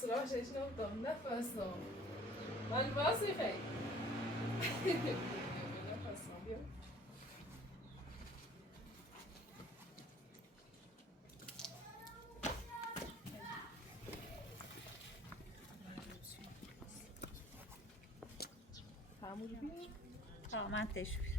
سراغش نمیدم نفسم من باسی خیلی نفسم بیا تعمول بیا من تشویر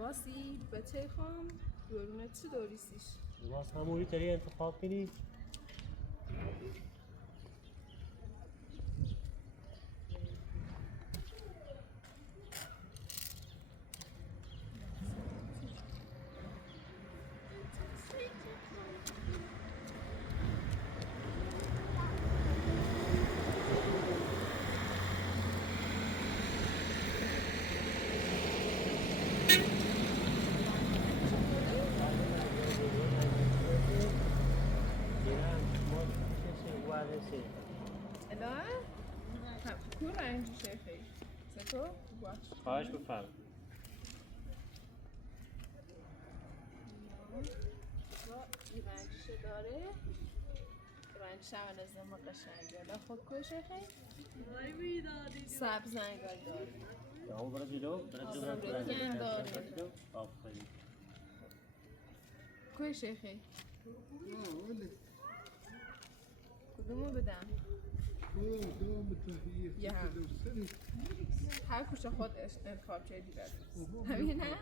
لباسی بچه خام دورونه چی دوریسیش؟ لباس همونی تری انتخاب کنی؟ الان؟ کو رنجی شیخی؟ سکو؟ باش خواهش بفرم این رنجشه داره رنجش هم از نمه قشنگه الان خود کوی شیخی؟ سبز زنگل داره اون برای جلو آفرین کوی شیخی؟ کدومو بدم؟ یه هم هر کجا خود انتخاب چه دیگر همینه؟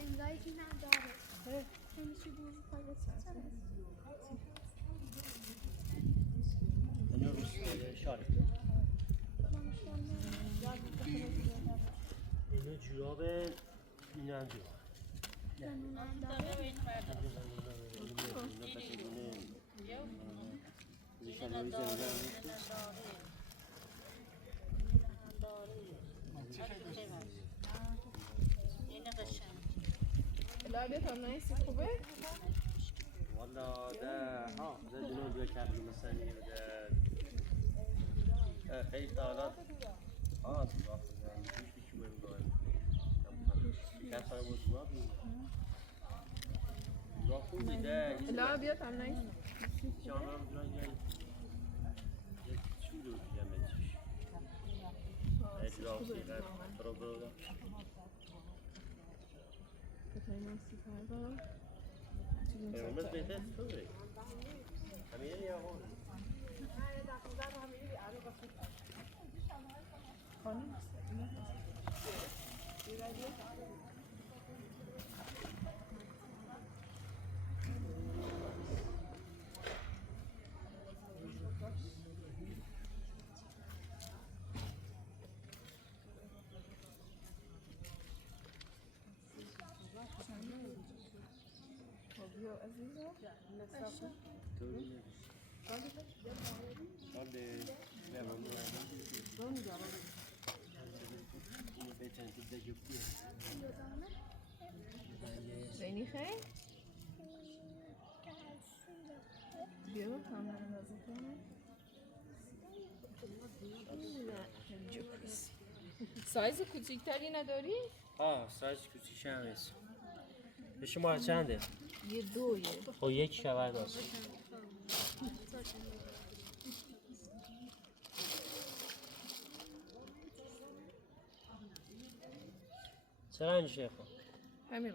انگاری که نداره همیشه دوزی پاید اینو روش شارک اینو جوراب اینو هم جوراب لا بیت هم نیستی خوبه؟ والا ده ها ده جنوب بیا کبری مثلی ده خیلی تعالات ها سراخ بزن بیش بیشی باید باید شکر ساره بود سراخ سراخ خوبی ده لا بیت هم نیستی جانم جان یه چوری رو جمعه چیش اجراف سیغه برو برو بتایی ناستی فردا قرمز بهتر خوبه همینه یا هون خانم بیا عزیزم زینی خیلی؟ بیا هم اندازه کنم سایز کوچیکتری نداری؟ آه سایز کوچیک هم هست به شما چنده؟ یه دویه خب یک شبه داست چه رنج شیخ؟ همین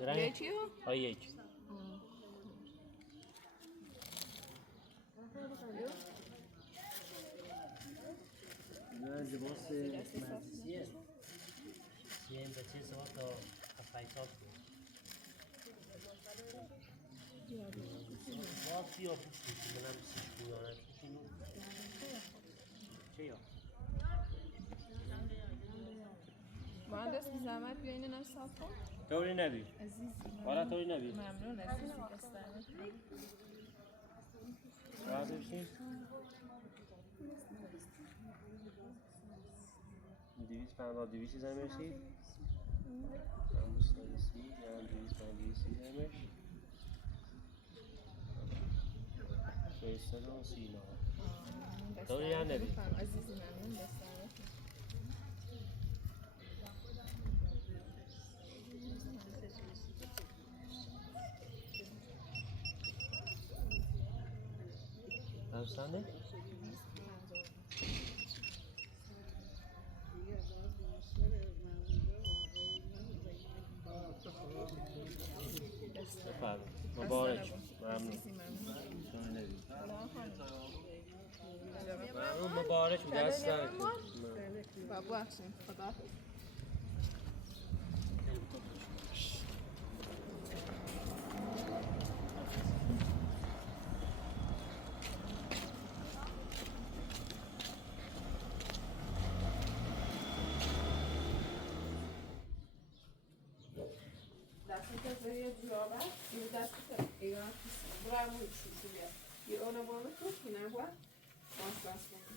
رنجشه یکیو؟ آه یک نه لباس مجلسیه سیه این بچه سوا تا افایتات بود سیاه پوست کنم سیاه چه یا؟ مهندس بی زحمت بیا اینو نصف کن. طوری نبی عزیزی والا طوری نبی ممنون عزیزی دستانت. راحت بشین 250 200 زمرسی مستانسی یعنی 250 زمرش 330 نه طوری یا نبی عزیزی ممنون دستانت. Hastane? Efendim, mübarek. Memnun. Memnun, mübarek. Dersler. Babu akşam kadar. یه جوابه یه دست ایران برای موی شوشویه یه اونو بامه تو کنه با باس کنه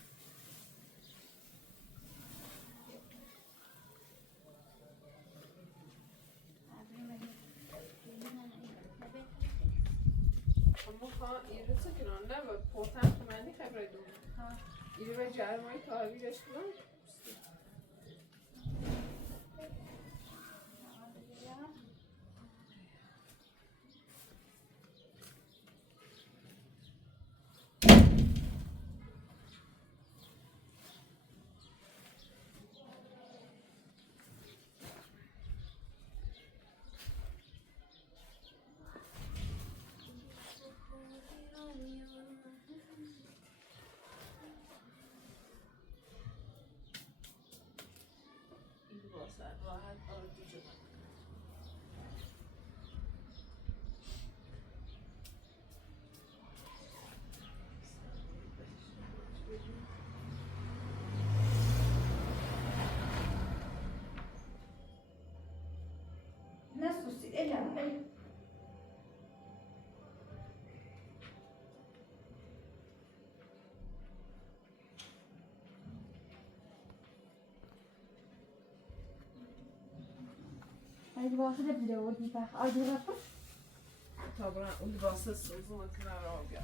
اما خواه ایرو چه کنن نه با پورتن خمانی خبره دونه ایرو به جرمایی تحویلش کنن libası da bile o değil bak. Ay dur bak. Tabii o libası sözüm etkiler abi.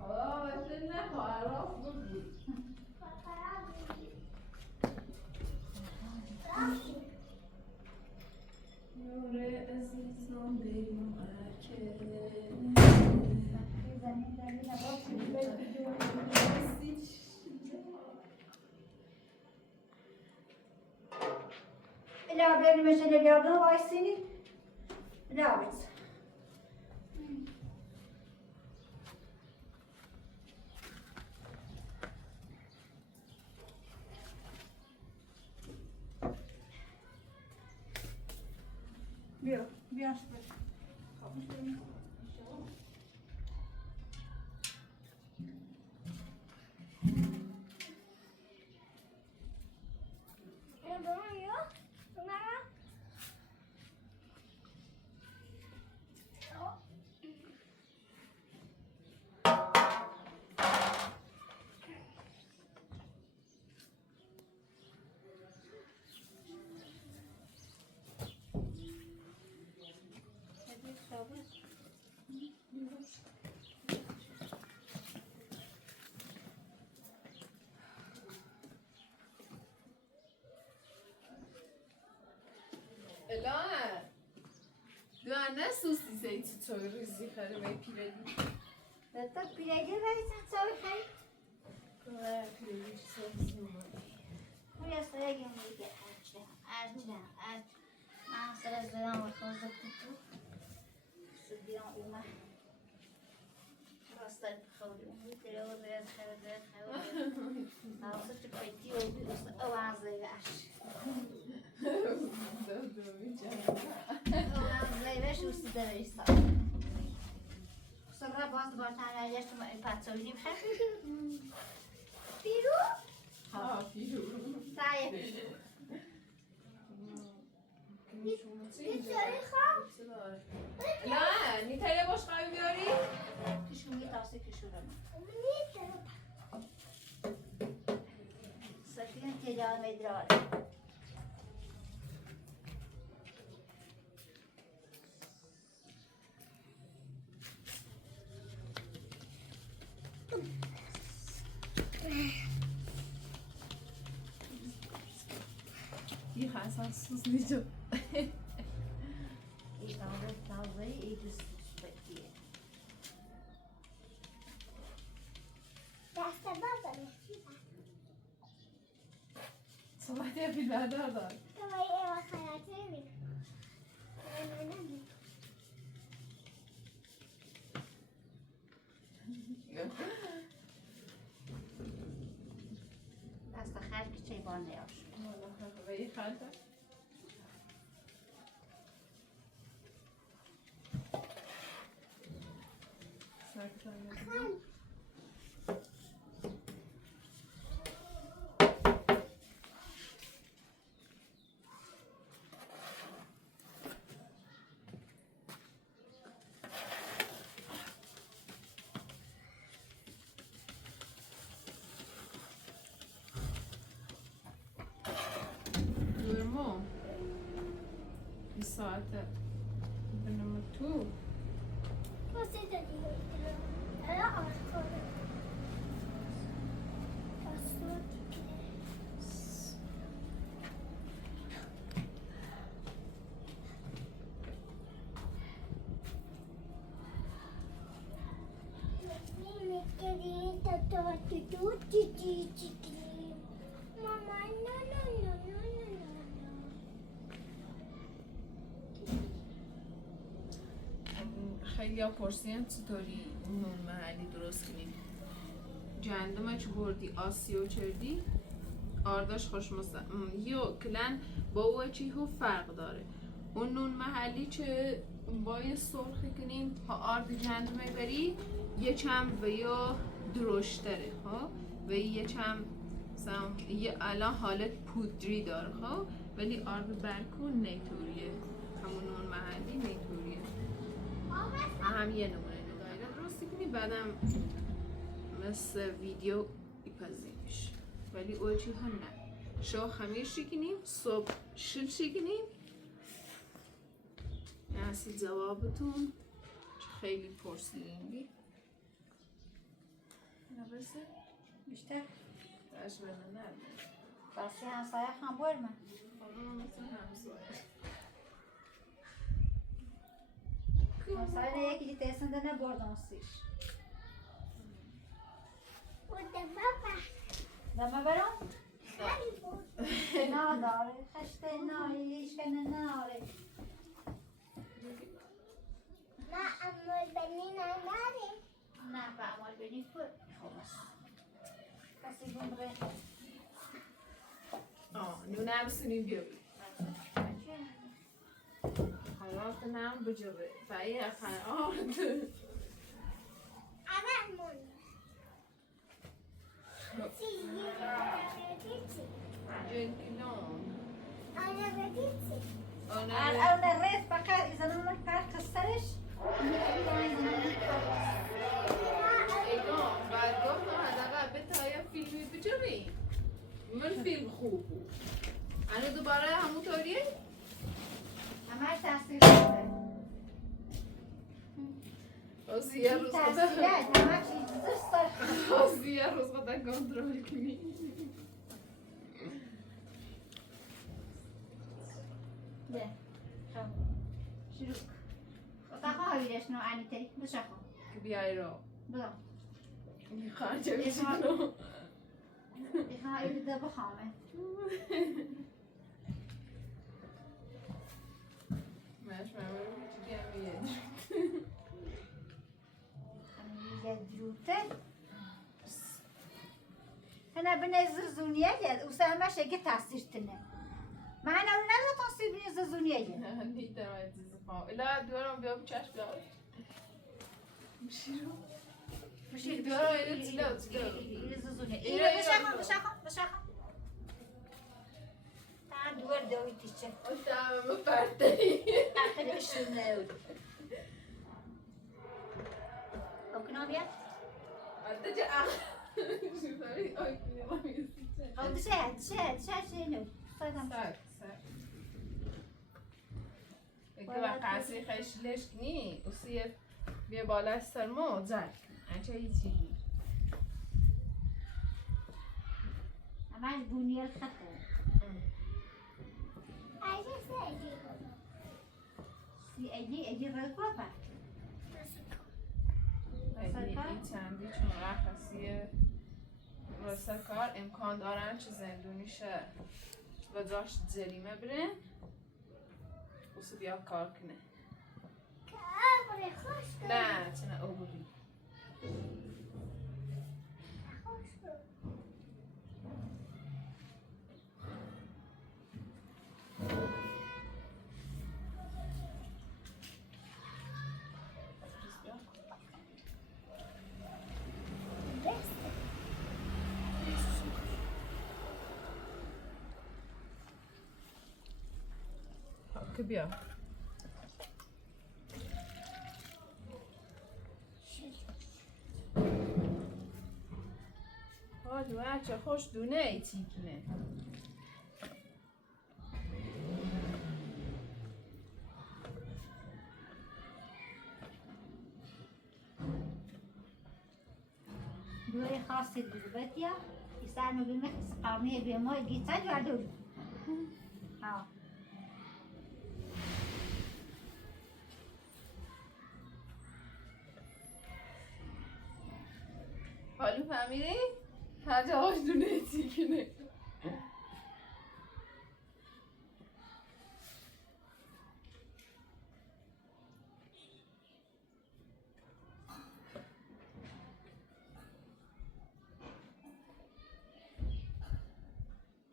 Aa, sen ne para bu? Nure azizam benim Ela benim mesele yardım var senin. Ela bit. Bir yaş ver. Ela, ne susi zeyti çoğuruz yukarı ve pireli. Hatta pireli versen sonra hay. Evet, pireli sosu mu? Buraya sıraya gömleği gel. Erçe. Ben sıra sıram var. Fazla kutu. Sıdıyan uyma. Burası da خوردیم تیره و زیاد خیلی نواسه چه پیتی و بیروست اوانزه گش اوانزه گش روستی دویستا سرا باز بارتن رایشتم این پاتسویدیم خیلی پیرو؟ پیرو سایه پیرو نه نیتایه باش قوی بیاری؟ کشون یه تاسه کشورم سفیدم تجار میدرار یه خاصا سوز نیجا این تازه این دوست بکیه دست بابا صحبت یه فیل بردار دار تو ایوا خلاصه می دست خرک چه بار نیاش و یه خالتا Durmo. Bir saate. Benim tu. واسه دادی الان آشکاره ماما نه نه نه نه نه خیلی ها پرسیدن چطوری نون محلی درست کنیم. جندمه چو بردی آسیو چردی آرداش خوشمزه یو کلن با او چی هو فرق داره. اون نون محلی چه باید سرخی کنیم ها آرد جندمه بری یه چم و یا درشتره ها و یه چم یه الان حالت پودری داره ها ولی آرد برکو نیطوریه همون نون محلی نیطوریه هم یه نمونه دایره درستی کنی بعدم مثل ویدیو ایپذیرش ولی او چی هم نه شو خمیر شکنیم صبح شل شکنیم نسی جوابتون خیلی پرسیدین بی نبسه بیشتر باش بنا نرده باسی همسایه هم برمه مثل همسایه همسایه یکی تیسنده نبردم سیش دمه برم؟ نه داره خشته نه هیچ کنه ناره ما عمل بنی نداره نه با عمال بینی پر خلاص کسی گمره نونه هم سنیم بیاری خلاص نام بجره فایی خلاص اول مون جنکلون انا بديتي انا الريت بقى اذا انا فرق السرش ایگان بعد گفتم حداقل به تایم فیلمی بجریم من فیلم خوب بود الان دوباره همونطوریه؟ همه تاثیر داره از یه روز تاثیرات همه چیز دوست داره از یه روز خدا کنترل کنی ده خب شروع اتاقا هاییدش نو عنی تری بشخو که بیایی رو بدا میخواه چه بشنو ایخواه ایدی ده بخوامه ماش ممنون چی که هم یه یه دروته تنه بنزر زونیه گه او سهمه شگه تاثیر تنه معنا اون نداره تاثیر بنزر زونیه گه نیدم عزیز خواهم الا دورم بیا بچشم بیا بشیرو بشیر دورم اینو تیلا بنزر زونیه اینو بشاخم تا دور دوی تیچه تمام فرده آخری اشون نود اوکنو بیاد حتی چه شوفاری آیکنی ما میسیچه او دشه نو سایدم که قصری خیشلش کنی اصیه بیا بالا سرمو زد انچه هیچی همش بونیل خطه اجی روی کلا این چندی چون رخصیه راستا کار امکان دارن چه زندونیشه و داشت جریمه بره بسو بیا کار کنه نه چنه او بودی که بیا حالا بچه خوش دونه ای تیکنه دوی خاصی دیگه ایسان میگه قامی بیمای گیتا جوادو ها حالا فهمیدی؟ هر جا خوش دونه ای تیکنه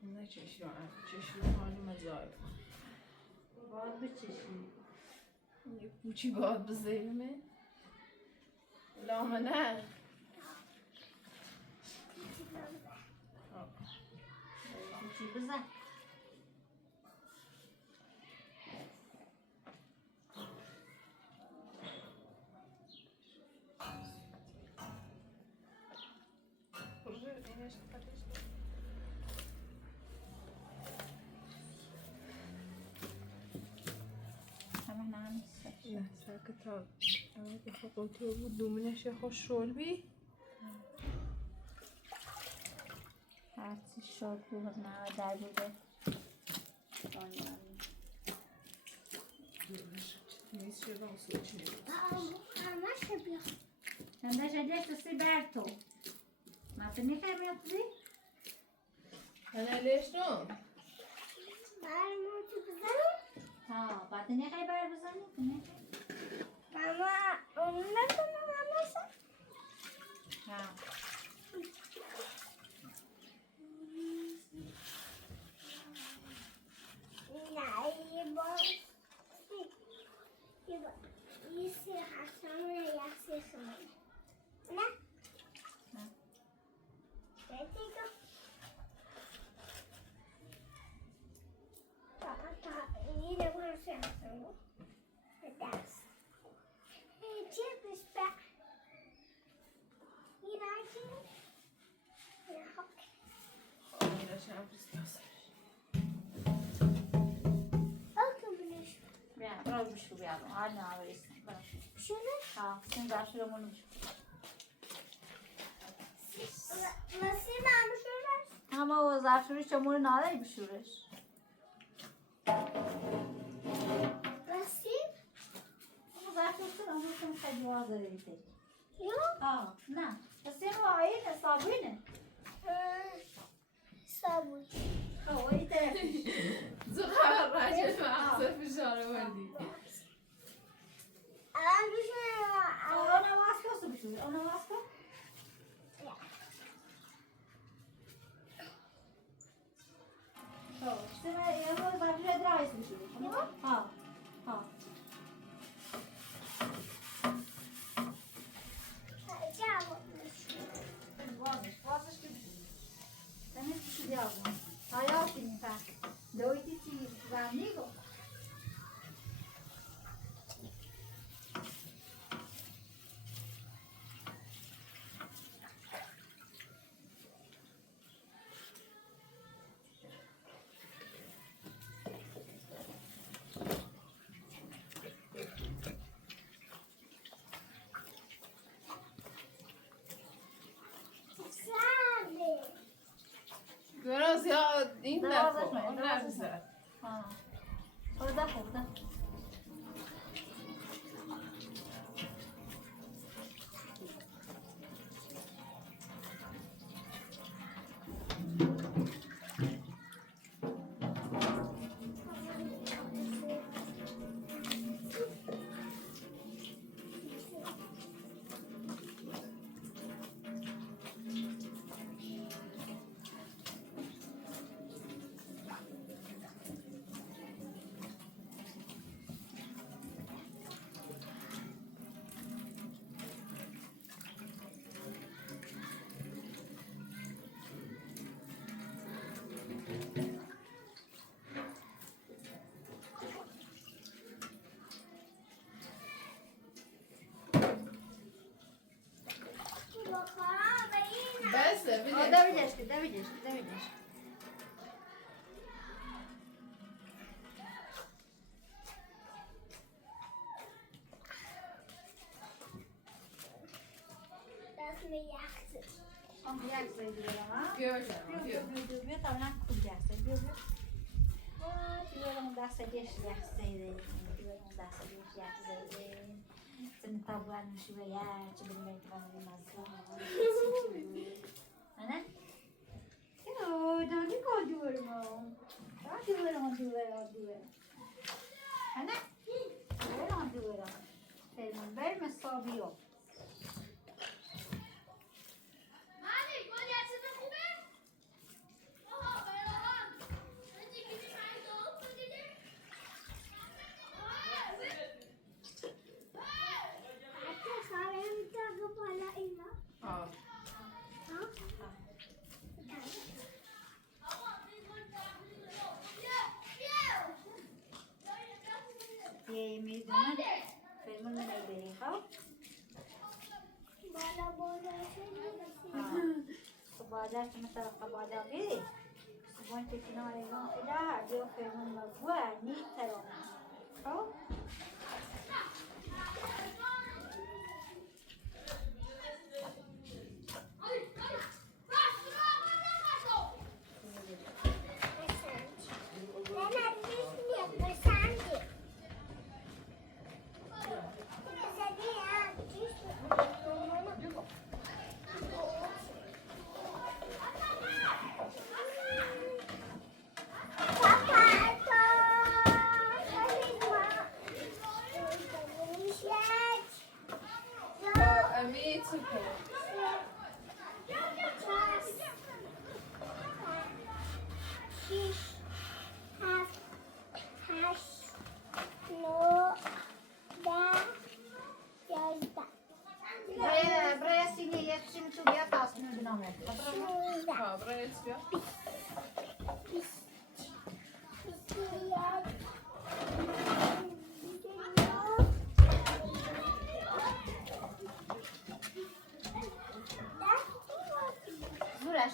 نه چشم حالی مزار باید بچشی یه پوچی باید بزیرمه لامه نه چی بزن نه ساکتا اما قوطی بود دومینش خوش رول بی هرچی شد بود نه در بوده نیست شده اون سوچی چنده شده کسی بر تو ما تو میخوای بیاد بودی؟ نه لیش رو ها بعد نخوای بر بزنی؟ تو نخوای؟ ماما اون نکنه ماما سا ها نه یه بار یه سی هستم یه سی خمه نه دیگه یه بار سی هستم دست چه بسته یه راجی یه حق میرش هم پرستیاسه بیا برو بشو بیا آن نه آوریستم برو شونه ها این داشت رو منو بشو نسیم همشونش همه و زفشوری چمون نادری بشورش نسیم زفشوری همون خیلی آزاده دیده یا نه نسیم و آینه صابونه صابون این طرفش زخار راجع به احسا فشار وردی الان بشونه اونو واسه بشور اونو واسه این دوازش نکن نه، اون دوازش نریزه ها خورده بسه ده بیدش دست یخته یک سایدی برم ها بیا بکنم بیا تا من خوب دسته بیا دیوارم دست دیش یک سایده دیوارم دست دیش یک سایده سن تابوان شوه یا چه بری میتوانم مزگاه نه؟ یو دانی که دیوارم دیوارم نه؟ دیوارم فیلم برم صابیو یه میدونم فیلم من نمیبری خب بالا که مثلا بالا بری سبون که کنار اینا اله دیو فیلم مگوه نیت ترانه خب امید سکن برای سینه یک شیم تو بیا تاسمون بنامه ها برای بیا زورش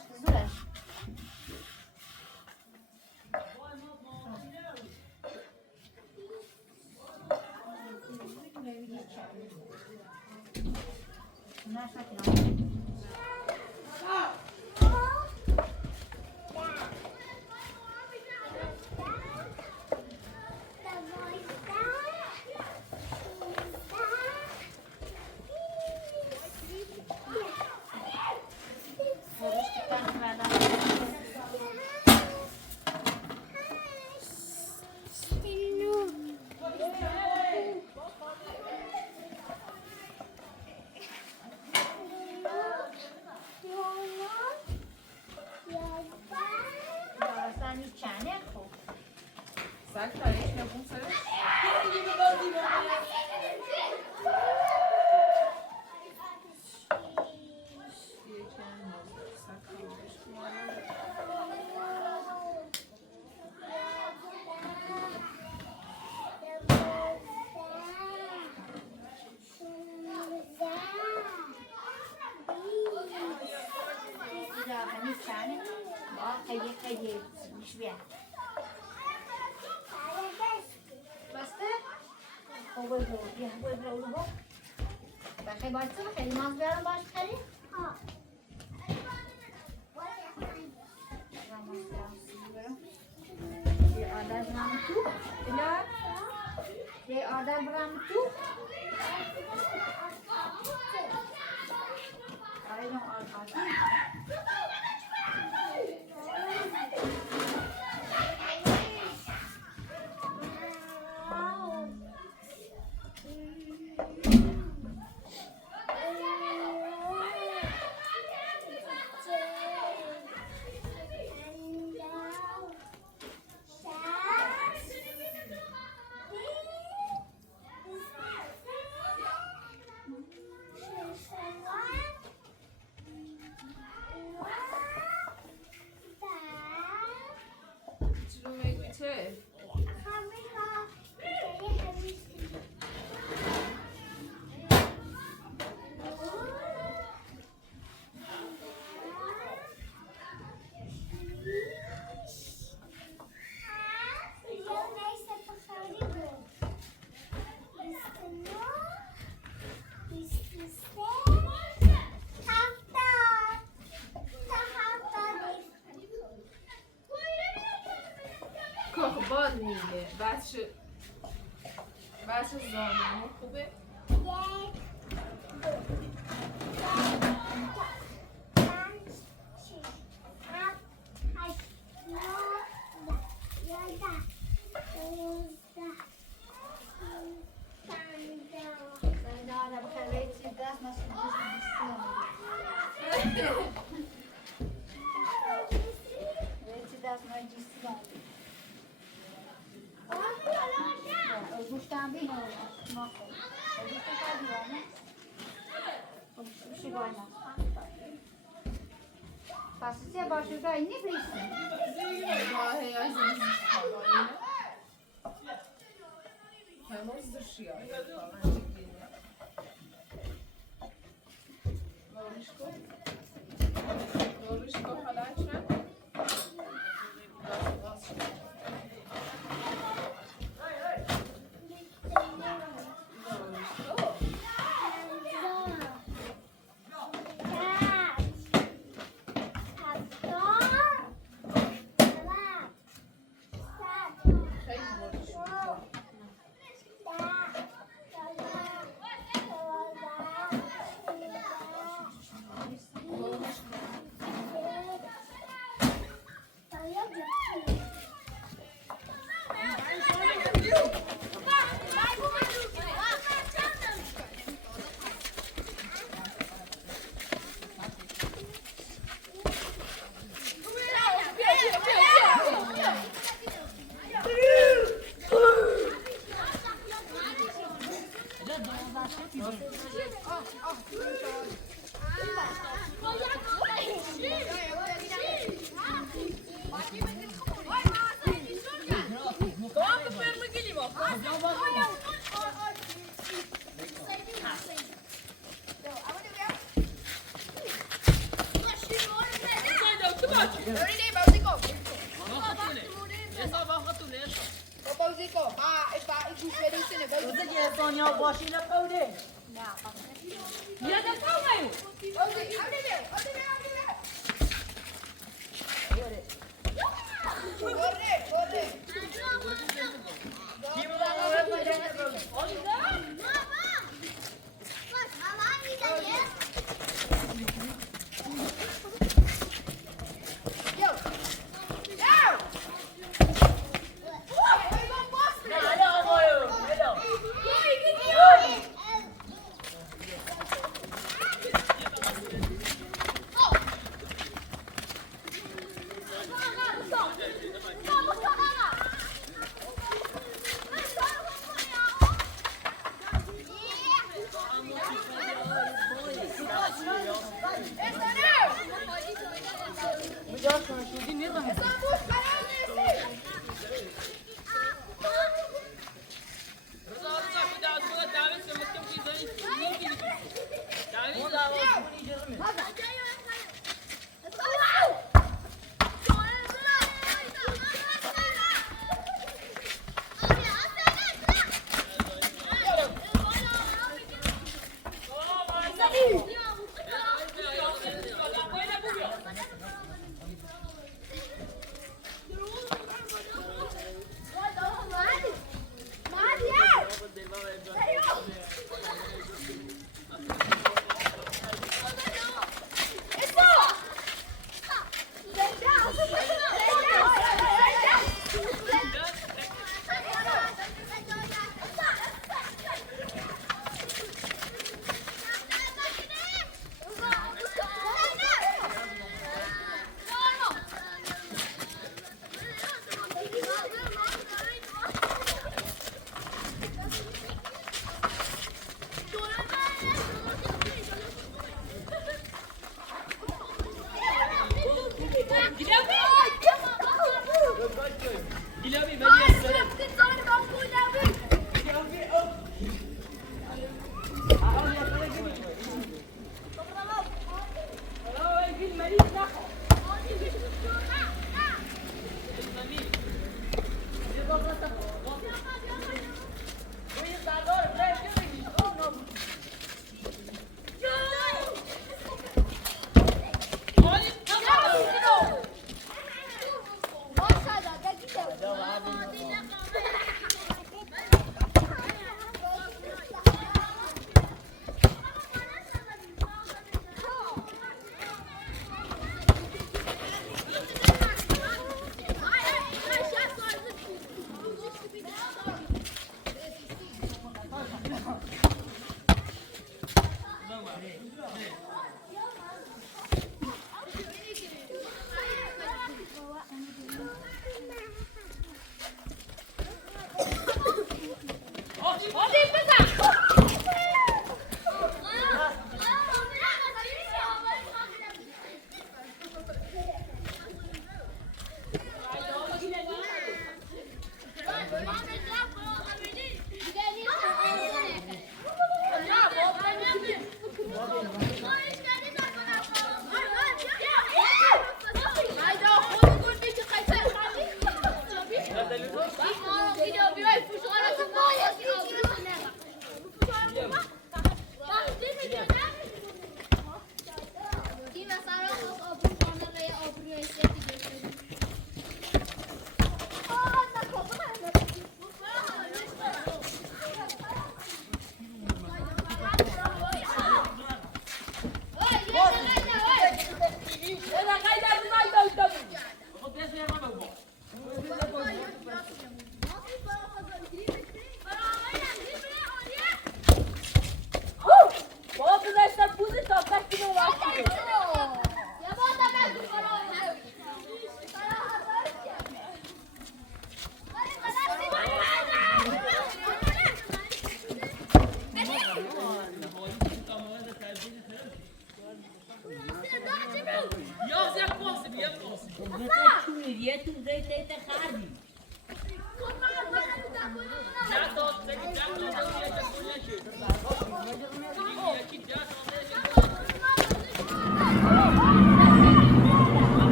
سگ تاریش نبون سرش خیلی باشه خیلی ماز بیارم باش خیلی ها ماز بیارم Ada berang tu, bila dia ada berang tu, ada yang al-Fatih. چرا میگی چه؟ کاخبان میگه بچه زانو خوبه؟ Ada berkali cerdas masuk cerdas majistan. Gustam bine mako. Gustam tadi mana? Şugana. Pasıca başuda ini birisi. Vallahi ya zengin. Hemos dışıyor. Doğruşko halaşa.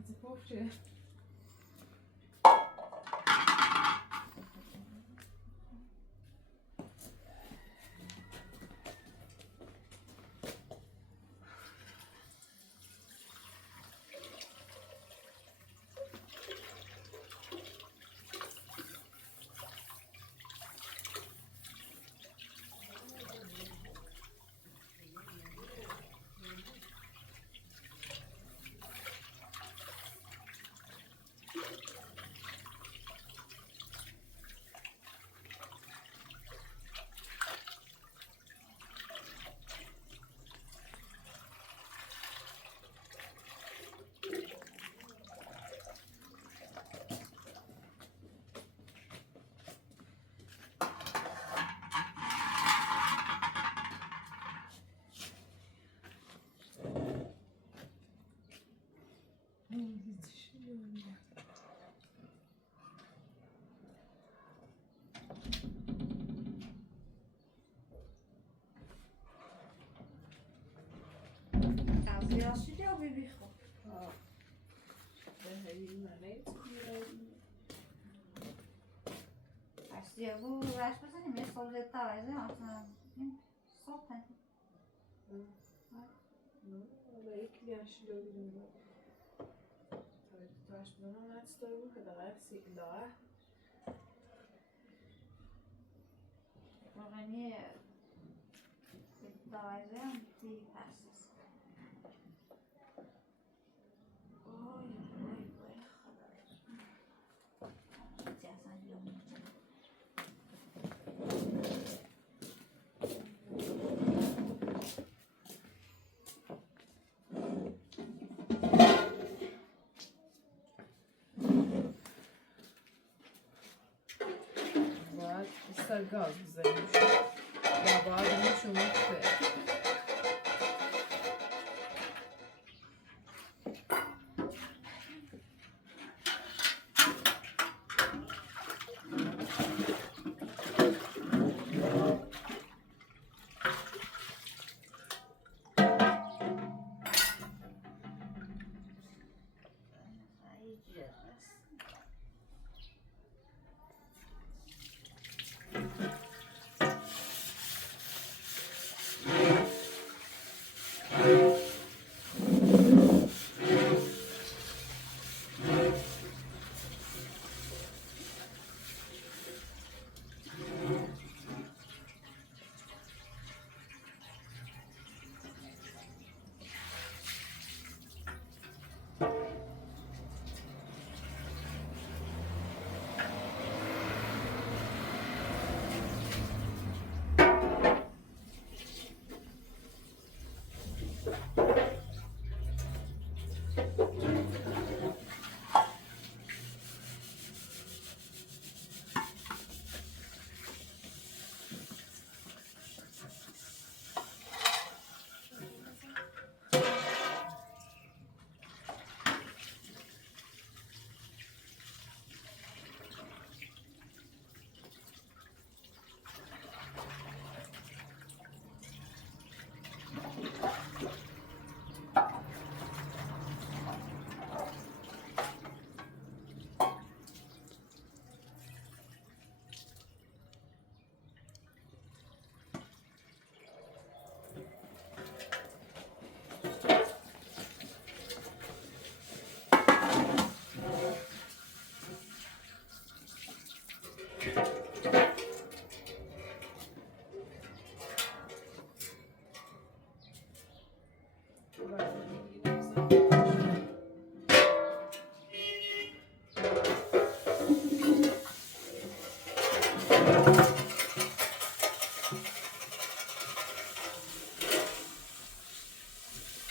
اتفاق Siedział bibichu. Acho que você nem mesmo falou detalhes, né? Só tem. برای کلیانشی رو بیرون تاش بدن نستایی بود که دقیق سیلاه واقعی detalhes é de passos. سر گاز بزنیم و باید این شما که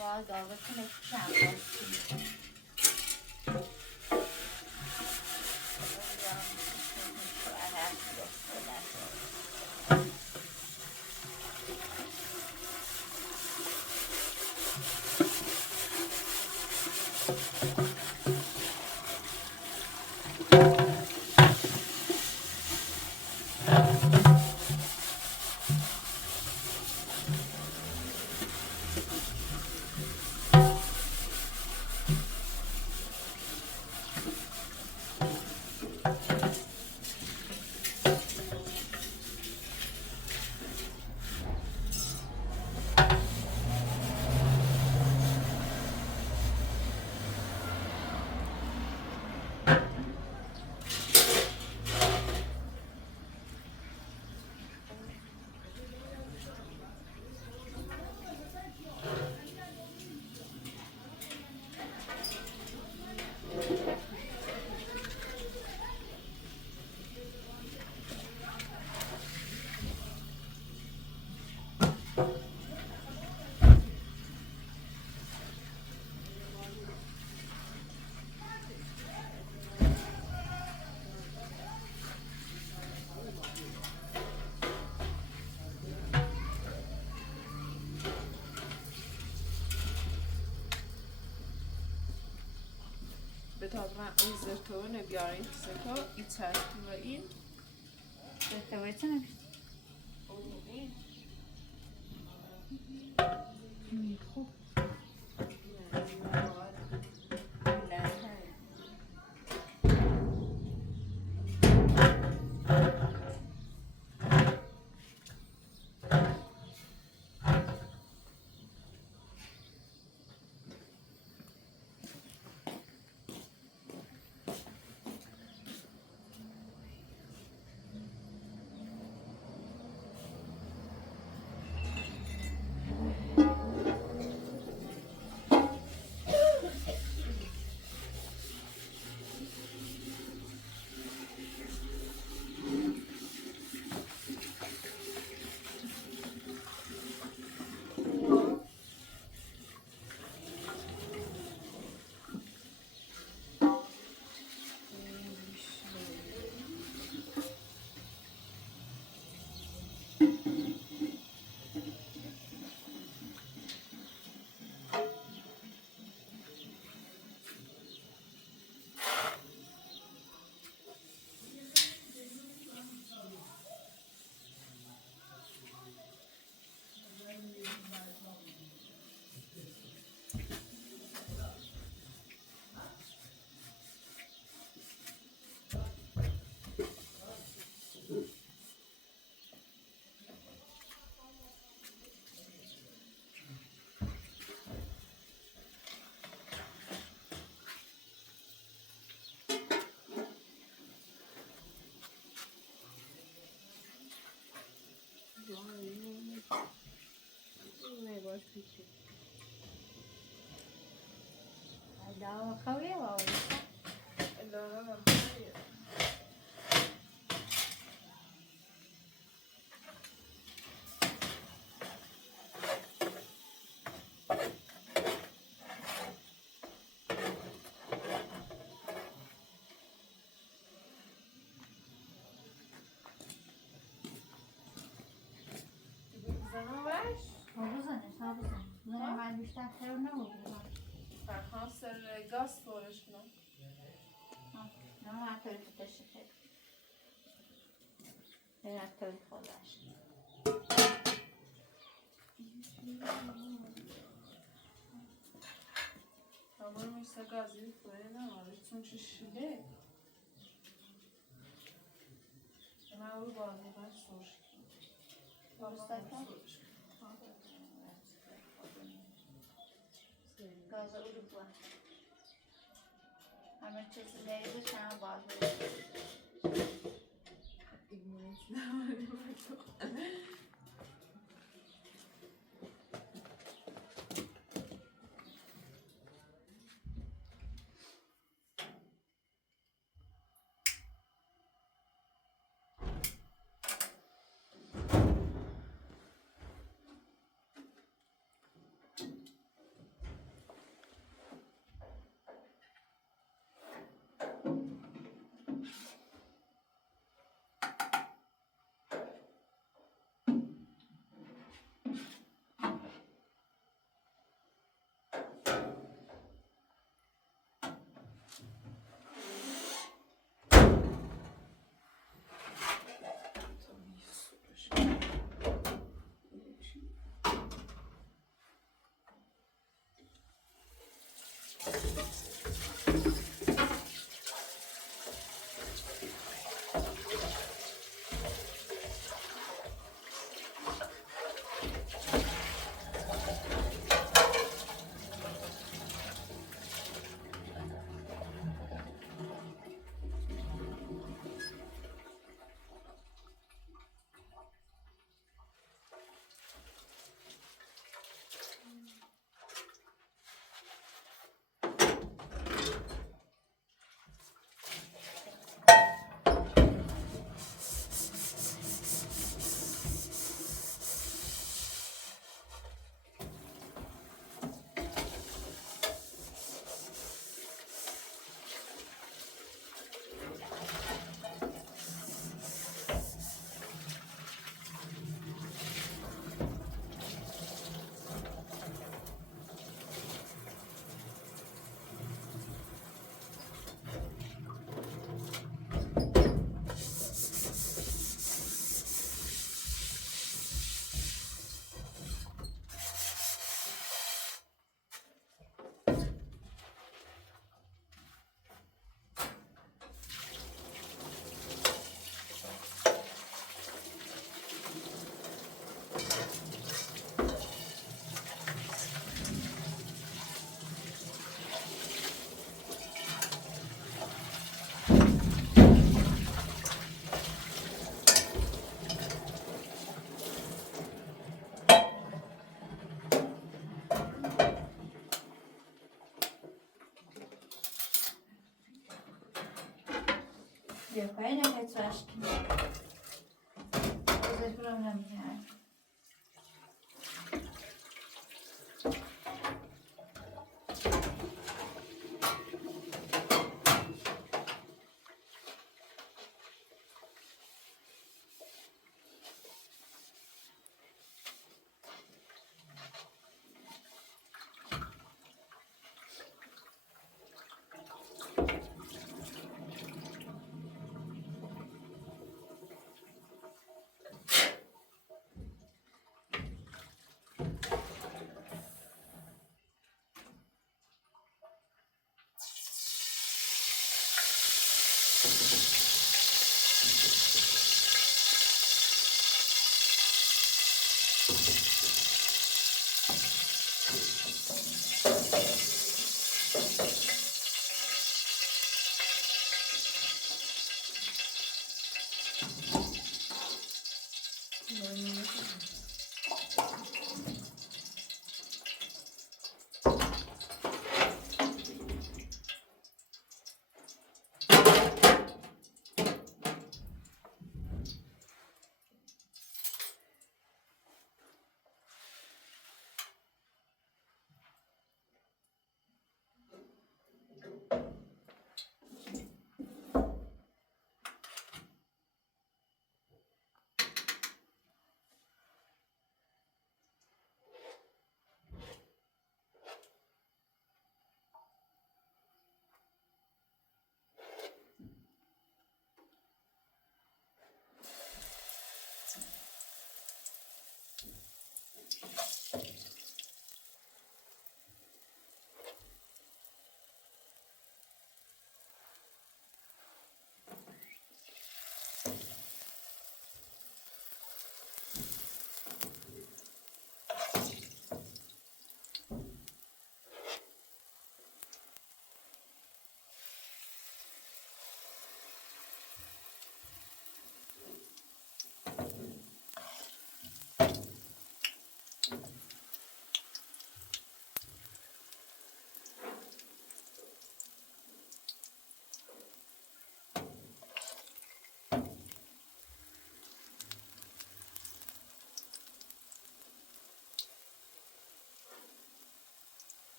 باز آقاسını ekeceğim. طبعا این زرتون بیارین سکا این چرک و این زرتون خوب باش پیچی لا خويه ولا لا بیشتر خیر نبود. فرها سر گاز پارش کنم. نه هر طوری تو داشته خیر. هر طوری خودش. Tamam işte gazı böyle var. Çünkü şişide. Ben o bazı ben soruş. Mustafa? Gazı urup var. Ama çizgileri de sana bazı. Yok, aynı kaç aşkım. Güzel problem yani.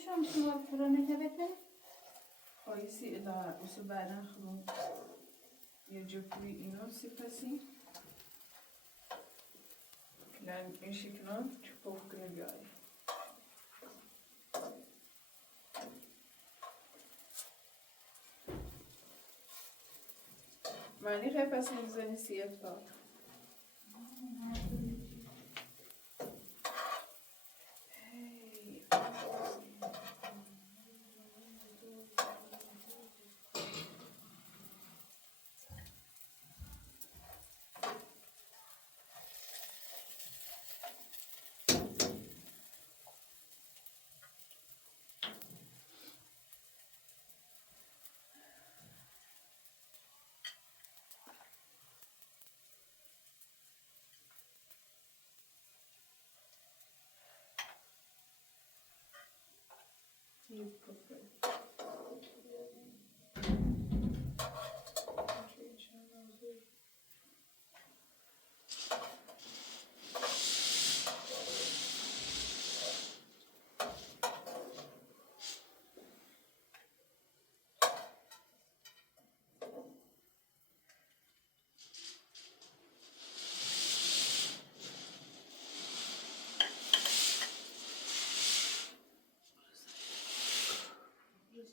شو مسوى الفرن هبته؟ خواهیسی اداره اوسو بعدا خلون یه جفوی اینو سپسی کلن این شکلان چپوف کنه بیاری معنی خیلی پس میزنی سیف داد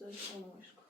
بذاری کنمش